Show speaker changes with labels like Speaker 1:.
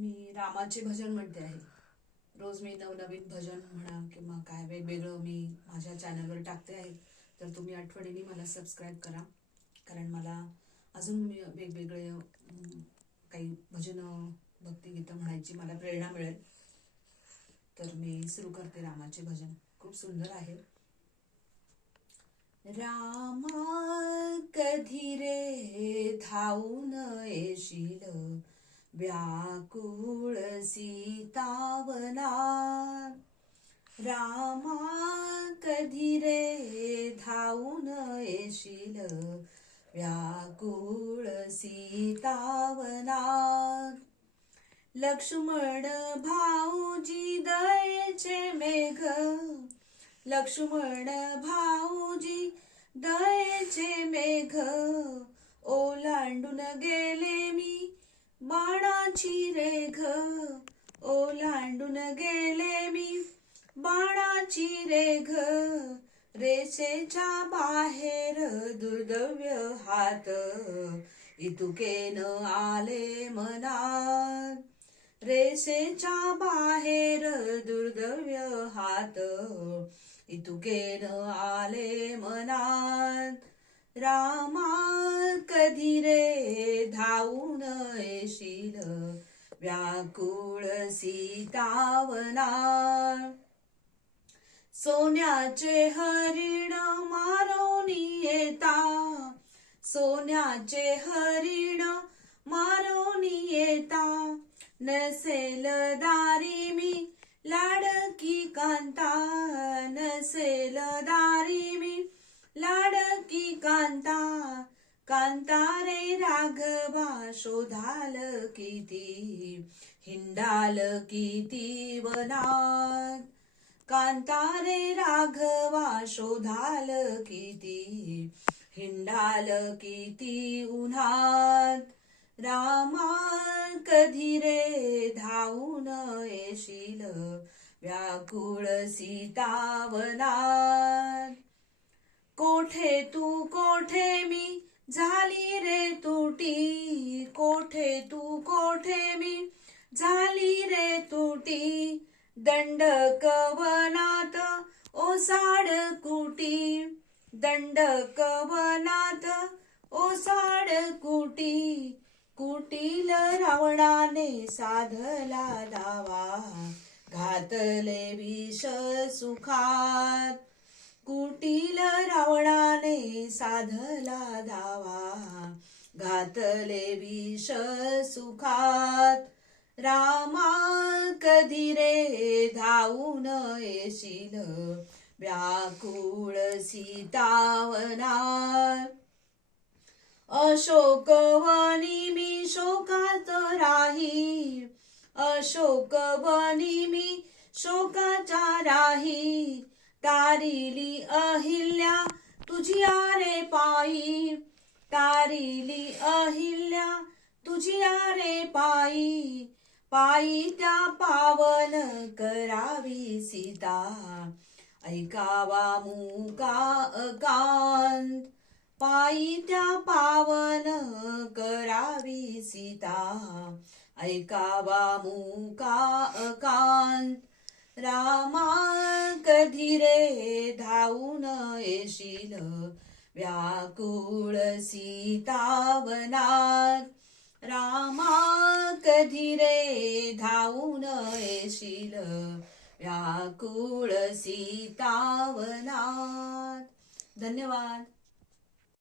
Speaker 1: मी रामाचे भजन म्हणते आहे. रोज मी नवनवीन भजन म्हणा किंवा काय वेगवेगळं मी माझ्या चॅनलवर टाकते आहे. तर तुम्ही आठवणीने मला सबस्क्राईब करा. कारण मला अजून मी वेगवेगळे काही भजनं भक्तिगीतं म्हणायची मला प्रेरणा मिळेल. तर मी सुरू करते रामाचे भजन. खूप सुंदर आहे. रामा कधी रे धावून येशील? व्याकुळ सीतावना रामा कधी रे धावून येशील? व्याकुळ सीतावना लक्ष्मण भाऊजी दयेचे मेघ. लक्ष्मण भाऊजी दयेचे मेघ. ओलांडून गेले बाणाची रेघ. ओलांडून गेले मी बाणाची रेघ. रेषेच्या बाहेर दुर्दव्य हात. इतुकेन आले मनात. रेषेच्या बाहेर दुर्दव्य हात. इतुकेन आले मनात. रामा कधी व्याकुळ सीतावना सोन्याचे हरिण मारोनी येता. सोन्याचे हरिण मारोनी येता. नसेल दारी मी लाडकी कांता. नसेल दारी मी लाडकी कांता. कांता शोधाल किती? हिंडाल किती वनात कांतारे राघवा शोधाल किती? हिंडाल किती उन्हात? रामा कधी रे धावून येशील? व्याकुळ सीतावनात? कोठे तू कोठे मी? झाली रे तुटी? कोठे तू कोठे मी? झाली रे तुटी दंड कवनात ओसाड कुटी. दंड कवनात ओसाड कुटी. कुटील रावणाने साधला दावा घातले विष सुखात. कुटील रावणाने साधला दावा घातले विष सुखात. रामा कधी रे धावून येशील? व्याकुळ सीतावनार अशोकवनी मी शोकात राही. अशोकवनी मी शोकाचा राही. तारिली अहिल्या तारिली अहिल्या तुझी आरे पायी पायी त्या पावन करावी सीता. ऐकावा मुका अकांत पायी त्या पावन करावी सीता. ऐकावा मुका अकांत रामा कधी रे धावून येशील? व्याकुळ सीतावनात रामा कधी रे धावून येशील? व्याकुळ सीतावनात धन्यवाद.